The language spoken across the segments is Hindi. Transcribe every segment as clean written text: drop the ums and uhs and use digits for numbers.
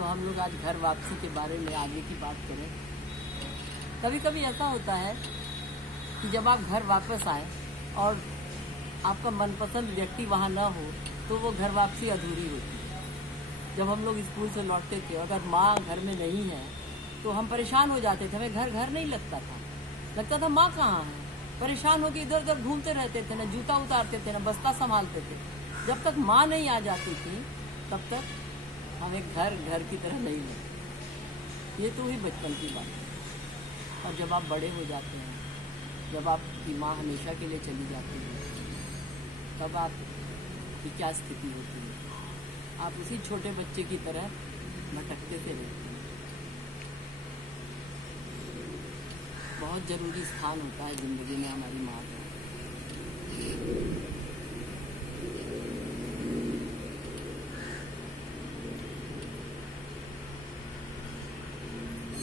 तो हम लोग आज घर वापसी के बारे में आगे की बात करें। कभी कभी ऐसा होता है कि जब आप घर वापस आए और आपका मनपसंद व्यक्ति वहाँ न हो तो वो घर वापसी अधूरी होती है। जब हम लोग स्कूल से लौटते थे, अगर माँ घर में नहीं है तो हम परेशान हो जाते थे। हमें घर नहीं लगता था माँ कहाँ है। परेशान होकर इधर उधर घूमते रहते थे, न जूता उतारते थे, न बस्ता संभालते थे। जब तक माँ नहीं आ जाती थी तब तक हमें घर की तरह नहीं लगता। ये तो ही बचपन की बात है। और जब आप बड़े हो जाते हैं, जब आपकी माँ हमेशा के लिए चली जाती है, तब आपकी क्या स्थिति होती है। आप उसी छोटे बच्चे की तरह भटकते से रहते हैं। बहुत ज़रूरी स्थान होता है ज़िंदगी में हमारी माँ का।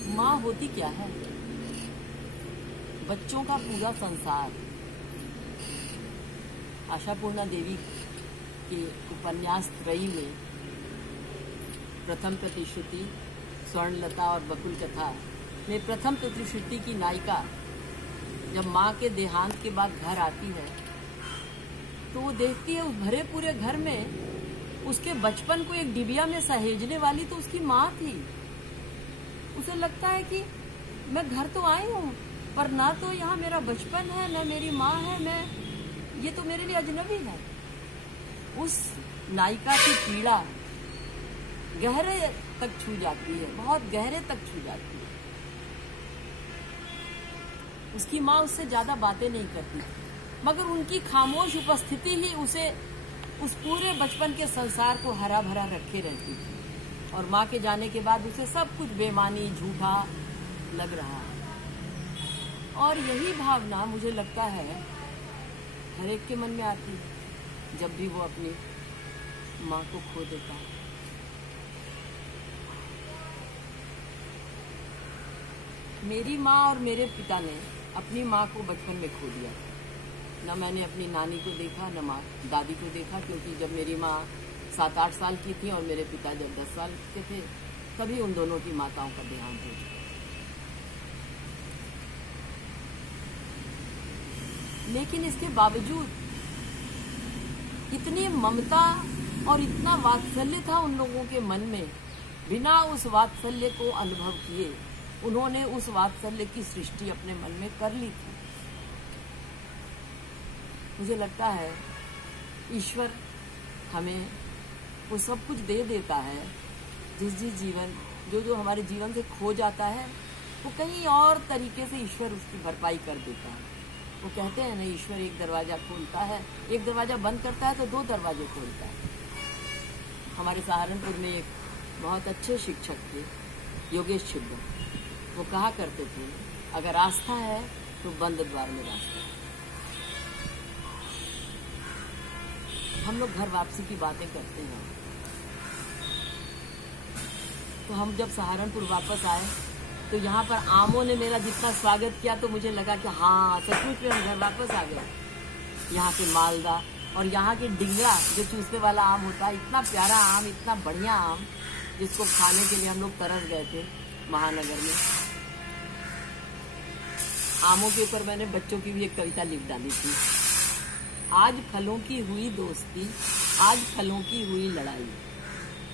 माँ होती क्या है? बच्चों का पूरा संसार। आशापूर्णा देवी के उपन्यास त्रयी में प्रथम प्रतिश्रुति, स्वर्णलता और बकुल कथा में प्रथम प्रतिश्रुति की नायिका जब माँ के देहांत के बाद घर आती है तो वो देखती है उस भरे पूरे घर में उसके बचपन को एक डिबिया में सहेजने वाली तो उसकी माँ थी। उसे लगता है कि मैं घर तो आई हूँ पर ना तो यहाँ मेरा बचपन है, ना मेरी माँ है, ये तो मेरे लिए अजनबी है। उस नायिका की पीड़ा गहरे तक छू जाती है, बहुत गहरे तक छू जाती है। उसकी माँ उससे ज्यादा बातें नहीं करती थी, मगर उनकी खामोश उपस्थिति ही उसे उस पूरे बचपन के संसार को हरा भरा रखे रहती थी। और माँ के जाने के बाद उसे सब कुछ बेमानी, झूठा लग रहा है। और यही भावना मुझे लगता है हर एक के मन में आती है जब भी वो अपनी माँ को खो देता है। मेरी माँ और मेरे पिता ने अपनी माँ को बचपन में खो दिया। न मैंने अपनी नानी को देखा, न माँ दादी को देखा, क्योंकि जब मेरी माँ 7-8 साल की थी और मेरे पिता जब 10 साल के थे तभी उन दोनों की माताओं का देहांत हो चुका। लेकिन इसके बावजूद इतनी ममता और इतना वात्सल्य था उन लोगों के मन में। बिना उस वात्सल्य को अनुभव किए उन्होंने उस वात्सल्य की सृष्टि अपने मन में कर ली थी। मुझे लगता है ईश्वर हमें वो सब कुछ दे देता है। जिस जीवन जो हमारे जीवन से खो जाता है वो कहीं और तरीके से ईश्वर उसकी भरपाई कर देता है। वो कहते हैं ना, ईश्वर एक दरवाजा खोलता है, एक दरवाजा बंद करता है तो 2 दरवाजे खोलता है। हमारे सहारनपुर में एक बहुत अच्छे शिक्षक थे, योगेश छिब्बर। वो कहा करते थे, अगर आस्था है तो बंद द्वार में रास्ता है। हम लोग घर वापसी की बातें करते हैं, तो हम जब सहारनपुर वापस आए तो यहाँ पर आमों ने मेरा जितना स्वागत किया तो मुझे लगा कि हाँ सचमुच में हम घर वापस आ गए। यहाँ के मालदा और यहाँ के डिंगरा जो चूसने वाला आम होता है, इतना प्यारा आम, इतना बढ़िया आम, जिसको खाने के लिए हम लोग तरस गए थे महानगर में। आमों के ऊपर मैंने बच्चों की भी एक कविता लिख डाली थी। आज फलों की हुई दोस्ती, आज फलों की हुई लड़ाई,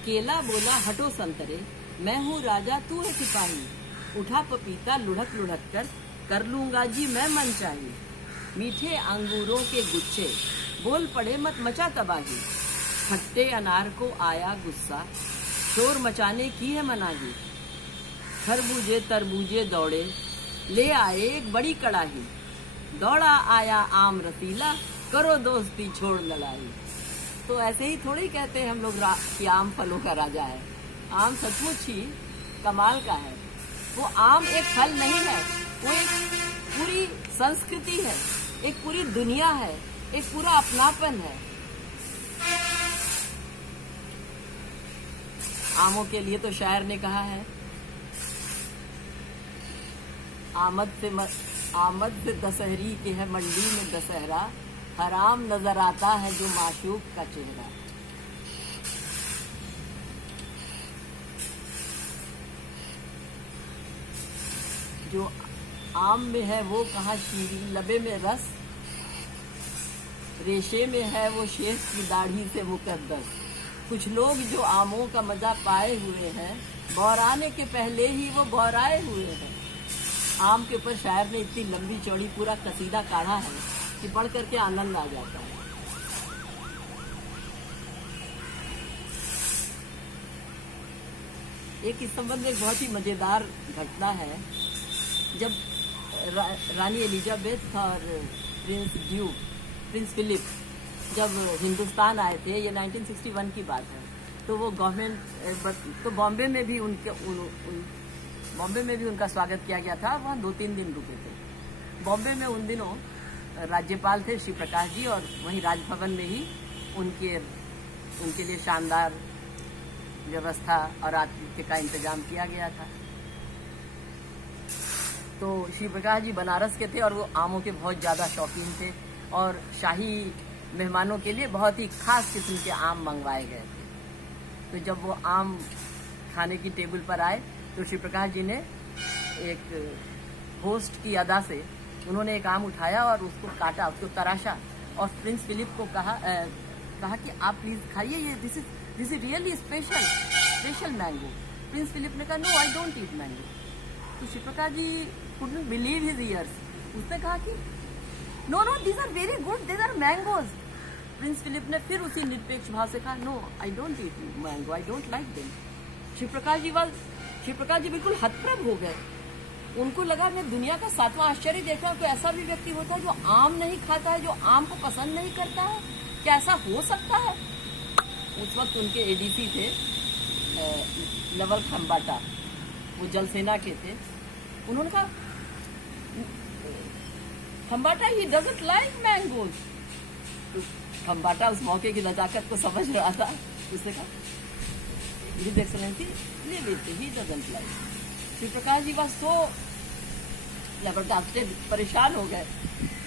केला बोला हटो संतरे, मैं हूँ राजा तू है सिपाही, उठा पपीता लुढ़क कर लूंगा जी मैं मनचाही, मीठे अंगूरों के गुच्छे बोल पड़े मत मचा तबाही, खट्टे अनार को आया गुस्सा, शोर मचाने की है मनाही, खरबूजे तरबूजे दौड़े ले आए एक बड़ी कड़ाही, दौड़ा आया आम रसीला, करो दोस्ती छोड़ लड़ाई। तो ऐसे ही थोड़ी कहते हैं हम लोग कि आम फलों का राजा है। आम सचमुच ही कमाल का है। वो आम एक फल नहीं है, वो एक पूरी संस्कृति है, एक पूरी दुनिया है, एक पूरा अपनापन है। आमों के लिए तो शायर ने कहा है, आमद से दशहरी के है मंडी में दशहरा, हराम नजर आता है जो माशूक का चेहरा। जो आम में है वो कहाँ शीरी, लबे में रस, रेशे में है वो शेष की दाढ़ी से मुकद्दस। कुछ लोग जो आमों का मजा पाए हुए हैं, बौराने के पहले ही वो बौराए हुए हैं। आम के ऊपर शायर ने इतनी लंबी चौड़ी पूरा कसीदा काढ़ा है कि पढ़ करके आनंद आ जाता है। एक इस संबंध में एक बहुत ही मजेदार घटना है। जब रानी एलिजाबेथ और प्रिंस फिलिप जब हिंदुस्तान आए थे, ये 1961 की बात है, तो वो गवर्नमेंट तो बॉम्बे में भी उनका स्वागत किया गया था। वहाँ 2-3 दिन रुके थे। बॉम्बे में उन दिनों राज्यपाल थे श्री प्रकाश जी, और वहीं राजभवन में ही उनके लिए शानदार व्यवस्था और आतिथ्य का इंतजाम किया गया था। तो श्री प्रकाश जी बनारस के थे और वो आमों के बहुत ज्यादा शौकीन थे, और शाही मेहमानों के लिए बहुत ही खास किस्म के आम मंगवाए गए थे। तो जब वो आम खाने की टेबल पर आए तो श्री प्रकाश जी ने एक होस्ट की अदा से उन्होंने एक आम उठाया और उसको काटा, उसको तराशा, और प्रिंस फिलिप को कहा कि आप प्लीज खाइए, ये this is really special mango. Prince Philip ने कहा no, I don't eat mango. तो श्री प्रकाश जी couldn't believe his ears। उसने कहा कि no, these are very good, these are mangoes। Prince Philip ने फिर उसी निरपेक्ष भाव से कहा no, I don't eat mango, I don't like them. Shri Prakash ji बिल्कुल हतप्रभ हो गए। उनको लगा मैं दुनिया का 7वां आश्चर्य देख रहा हूँ, कोई ऐसा भी व्यक्ति होता है जो आम नहीं खाता है, जो आम को पसंद नहीं करता है, क्या ऐसा हो सकता है? उस वक्त उनके एडीसी थे लवल खम्बाटा, वो जल सेना के थे। उन्होंने कहा खम्बाटा ही डजंट लाइक मैंगोज। तो खम्बाटा उस मौके की नजाकत को समझ रहा था। उसने कहा his excellency leave it, he doesn't like. Shri Prakash ji बस सो जबरदस्त परेशान हो गए।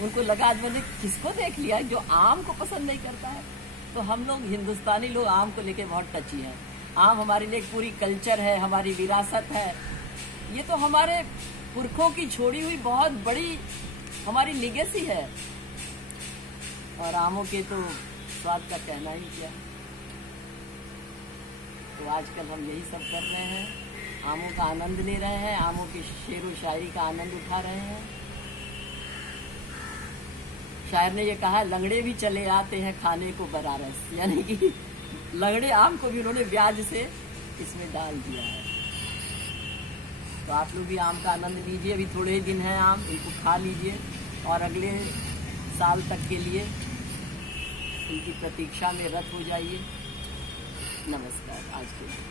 उनको लगा आज मैंने किसको देख लिया जो आम को पसंद नहीं करता है। तो हम लोग हिंदुस्तानी लोग आम को लेके बहुत टची हैं। आम हमारे लिए एक पूरी कल्चर है, हमारी विरासत है। ये तो हमारे पुरखों की छोड़ी हुई बहुत बड़ी हमारी लिगेसी है, और आमों के तो स्वाद का कहना ही क्या। तो आजकल हम यही सब कर रहे हैं, आमों का आनंद ले रहे हैं, आमों की शेर व शायरी का आनंद उठा रहे हैं। शायर ने ये कहा लंगड़े भी चले आते हैं खाने को बनारस, यानी कि लंगड़े आम को भी उन्होंने ब्याज से इसमें डाल दिया है। तो आप लोग भी आम का आनंद लीजिए। अभी थोड़े ही दिन हैं आम, इनको खा लीजिए और अगले साल तक के लिए इनकी प्रतीक्षा में रत हो जाइए। नमस्कार। आज के लिए